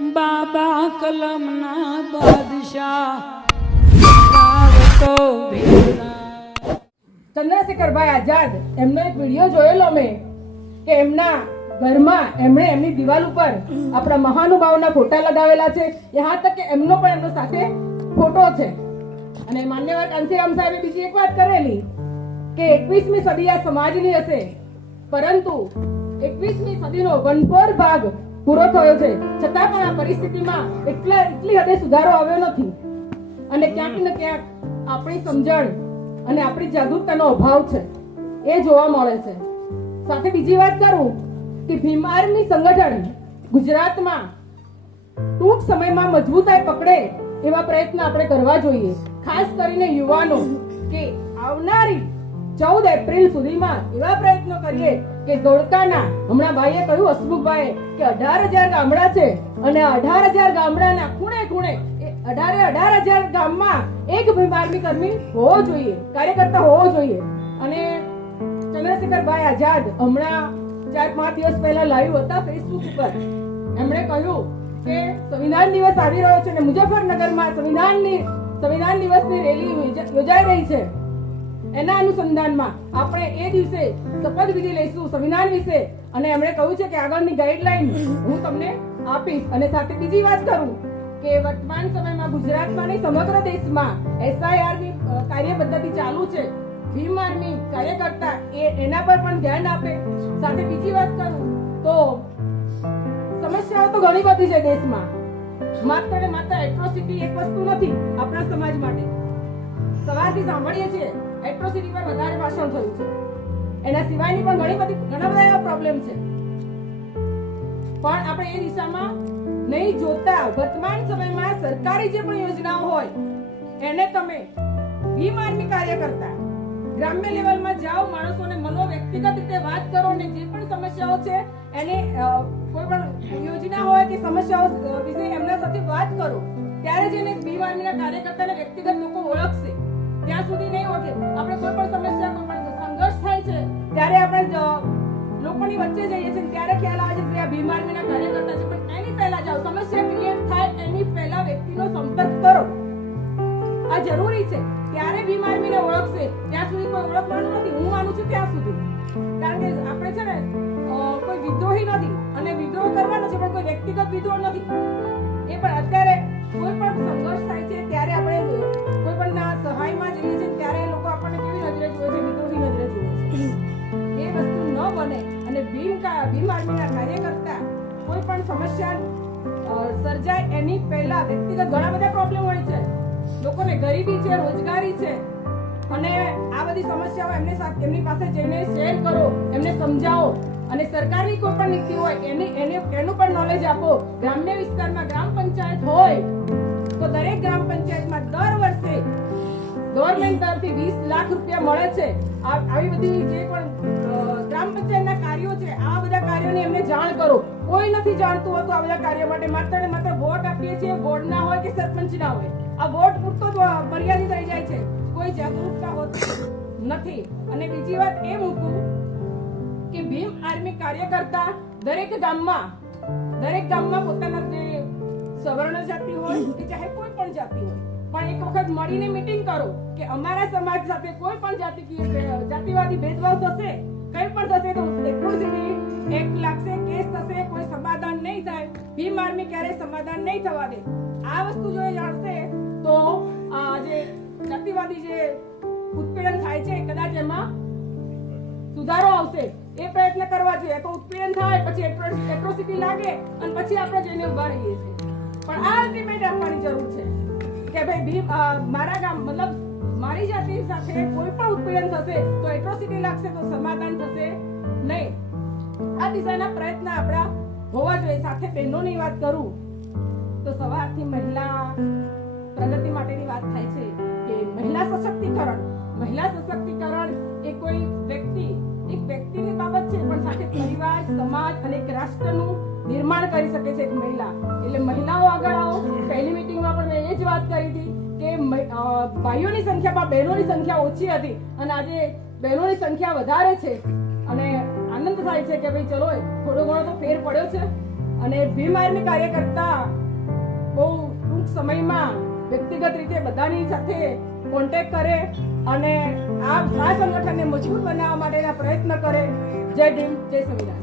બાબા કલમના બાદશાહ રાવતો ભીમરાવ. ચંદ્રશેખરભાઈ આઝાદ એમનો એક વિડીયો જોયેલો મેં કે એમના ઘરમાં એમણે એમની દિવાલ ઉપર આપણા મહાનુભાવોના ફોટા લગાવેલા છે. યહાં તક કે એમનો પણ એમનો સાથે ફોટો છે. અને માન્યવર કાંતિરામ સાહેબે બીજી એક વાત કરેલી કે 21મી સદી આ સમાજની હશે, પરંતુ 21મી સદીનો વનપોર ભાગ પૂરો થયો છે, છતાં પણ આ પરિસ્થિતિમાં એટલી હદે સુધારો આવ્યો નથી. અને ક્યાંક ને ક્યાંક આપણી સમજણ અને આપણી જાગૃતતાનો અભાવ છે, એ જોવા મળે છે. સાથે બીજી વાત કરું કે ભીમ આર્મી સંગઠન ગુજરાતમાં ટૂંક સમયમાં મજબૂતાઈ પકડે એવા પ્રયત્ન આપણે કરવા જોઈએ. ખાસ કરીને યુવાનો કે આવનારી 14 એપ્રિલ સુધીમાં એવા પ્રયત્નો કરીએ કે ધોળકાના, હમણાં ભાઈએ કહ્યું હસમુખભાઈએ કે 18,000 ગામડા છે અને 18,000 ગામડાના ખૂણે ખૂણે 18,000 ગામમાં એક ભીમ આર્મી કર્મી હોવો જોઈએ, કાર્યકર્તા હોવો જોઈએ. અને ચંદ્રશેખરભાઈ આઝાદ હમણાં 4-5 દિવસ પહેલા લાઈવ હતા ફેસબુક ઉપર. એમણે કહ્યું કે સંવિધાન દિવસ આવી રહ્યો છે અને મુઝફ્ફરનગરમાં સંવિધાન દિવસની રેલી યોજાઈ રહી છે. એના અનુસંધાનમાં આપણે એ દિવસે શપથવિધિ લઈશું સંવિધાન વિશે. અને એમણે કહ્યું છે કે આગળની ગાઈડલાઈન હું તમને આપીશ. અને સાથે બીજી વાત કરું કે વર્તમાન સમયમાં ગુજરાતમાં નહીં સમગ્ર દેશમાં SIR ની કાર્ય પદ્ધતિ ચાલુ છે. ભીમ આર્મી કાર્યકર્તા એના પર પણ ધ્યાન આપે. સાથે બીજી વાત કરું તો સમસ્યાઓ તો ઘણી બધી છે દેશમાં. માત્ર ને માત્ર એટ્રોસિટી એક વસ્તુ નથી આપણા સમાજ માટે. સવારથી સાંભળીએ છીએ એટ્રોસિટી પર વધારે ભાષણ થયું છે, એના સિવાયની પણ ઘણા બધા એવા પ્રોબ્લેમ છે. પણ આપણે એ દિશામાં નહીં જોતા વર્તમાન સમયમાં સરકારી જે પણ યોજનાઓ હોય એને તમે ભીમ આર્મી કાર્યકર્તા ગ્રામ્ય લેવલમાં જાઓ, માણસોને મળો, વ્યક્તિગત રીતે વાત કરો અને જે પણ સમસ્યાઓ છે એને કોઈ પણ યોજના હોય કે સમસ્યાઓ વિશે એમના સાથે વાત કરો. ત્યારે જઈને ભીમ આર્મીના કાર્યકર્તાને વ્યક્તિગત લોકો ઓળખશે. ત્યાં સુધી નહીં ઓળખે. આપણે કોઈ પણ સમસ્યા, કોઈ પણ સંઘર્ષ થાય છે ત્યારે આપણે લોકોની વચ્ચે જઈએ છીએ ત્યારે ખ્યાલ આવે છે કે આ ભીમ આર્મીના કાર્યકર્તા છે. પણ એની પહેલા જાઓ, સમસ્યા ક્રિએટ થાય એની પહેલા વ્યક્તિનો સંપર્ક કરો. આ જરૂરી છે. ત્યારે ભીમ આર્મીને ઓળખશે. ત્યાં સુધી કોઈ ઓળખવાનું નથી, હું માનું છું ત્યાં સુધી. કારણ કે આપણે છે ને કોઈ વિદ્રોહી નથી અને વિદ્રોહ કરવાનો છે, પણ કોઈ વ્યક્તિગત વિદ્રોહ નથી. એ પણ અત્યારે કોઈ પણ સંઘર્ષ થાય છે ત્યારે આપણે કોઈ પણ સહાયમાં જઈએ છીએ ત્યારે લોકો આપણને કેવી નજરે જુએ છે, વિદ્રોહી નજરે જુએ છે. એ વસ્તુ ન બને. અને ભીમ આર્મીના કાર્યકર્તા કોઈ પણ સમસ્યા સર્જાય એની પહેલા વ્યક્તિગત ઘણા બધા પ્રોબ્લેમ હોય છે. લોકોને ગરીબી છે, રોજગારી છે, અને આ બધી સમસ્યાઓ એમની પાસે જઈને શેર કરો, એમને સમજાવો. અને સરકારની કોઈ પણ નીતિ હોય એનું પણ નોલેજ આપો. ગ્રામ્ય વિસ્તારમાં ગ્રામ પંચાયત હોય તો દરેક ગ્રામ પંચાયતમાં દર વર્ષે ગવર્મેન્ટ તરફથી 20 લાખ રૂપિયા મળે છે. આવી બધી જે પણ ગ્રામ પંચાયતના કાર્યો છે, આવા બધા કાર્યોની એમને જાણ કરો. કોઈ નથી જાણતું હોતું આ બધા કાર્યો માટે. માત્ર ને માત્ર વોટ આપીએ છીએ, વોર્ડના હોય કે સરપંચના હોય. આ વોટ પૂરતો જ મર્યાદિત થઈ જાય છે, કોઈ જાગૃતતા હોતી નથી. અને બીજી વાત એ મૂકું કે ભીમ આર્મી કાર્યકર્તા દરેક ગામમાં પોતાના જે સવર્ણ જાતિ હોય કે ચાહે કોઈ પણ જાતિ હોય, પણ એક વખત મળીને મીટિંગ કરો કે અમારા સમાજ સાથે કોઈ પણ જાતિવાદી ભેદભાવ થશે, કંઈ પણ થશે તો એટ્રોસિટી એક્ટ લાગશે, કેસ થશે, કોઈ સમાધાન નહીં થાય. ભીમ આર્મી ક્યારેય સમાધાન નહીં થવા દે. આ વસ્તુ જો જાણશે તો જે જાતિવાદી જે ઉત્પીડન થાય છે કદાચ એમાં સુધારો આવશે. એ પ્રયત્ન કરવા જોઈએ. તો ઉત્પીડન થાય પછી એટ્રોસિટી લાગે અને પછી આપણે જઈને ઉભા રહીએ છીએ. પણ આ અલ્ટિમેટ આપવાની જરૂર છે કે ભાઈ ભીમ મારા ગામ મતલબ મારી જાતિ સાથે કોઈ પણ ઉત્પીડન થશે તો એટ્રોસિટી લાગશે તો સમાધાન થશે નહીં. આ દિશાના પ્રયત્ન આપણા હોવા જોઈએ. સાથે બહેનોની વાત કરું તો સવારથી મહિલા પ્રગતિ માટેની વાત થાય છે કે મહિલા સશક્તિકરણ એ કોઈ વ્યક્તિની બાબત છે, પણ સાથે પરિવાર, સમાજ અને એક રાષ્ટ્રનું નિર્માણ કરી શકે છે એક મહિલા. એટલે મહિલાઓ આગળ આવો. પહેલી મીટિંગમાં પણ મેં એ જ વાત કરી હતી કે ભાઈઓની સંખ્યામાં બહેનોની સંખ્યા ઓછી હતી અને આજે બહેનોની સંખ્યા વધારે છે. અને આનંદ થાય છે કે ભાઈ ચલો થોડો ઘણો તો ફેર પડ્યો છે. અને ભીમ આર્મી કાર્યકર્તા બહુ ટૂંક સમયમાં વ્યક્તિગત રીતે બધાની સાથે કોન્ટેક્ટ કરે અને આ સંગઠનને મજબૂત બનાવવા માટેના પ્રયત્ન કરે. જય ભીમ, જય સંવિધાન.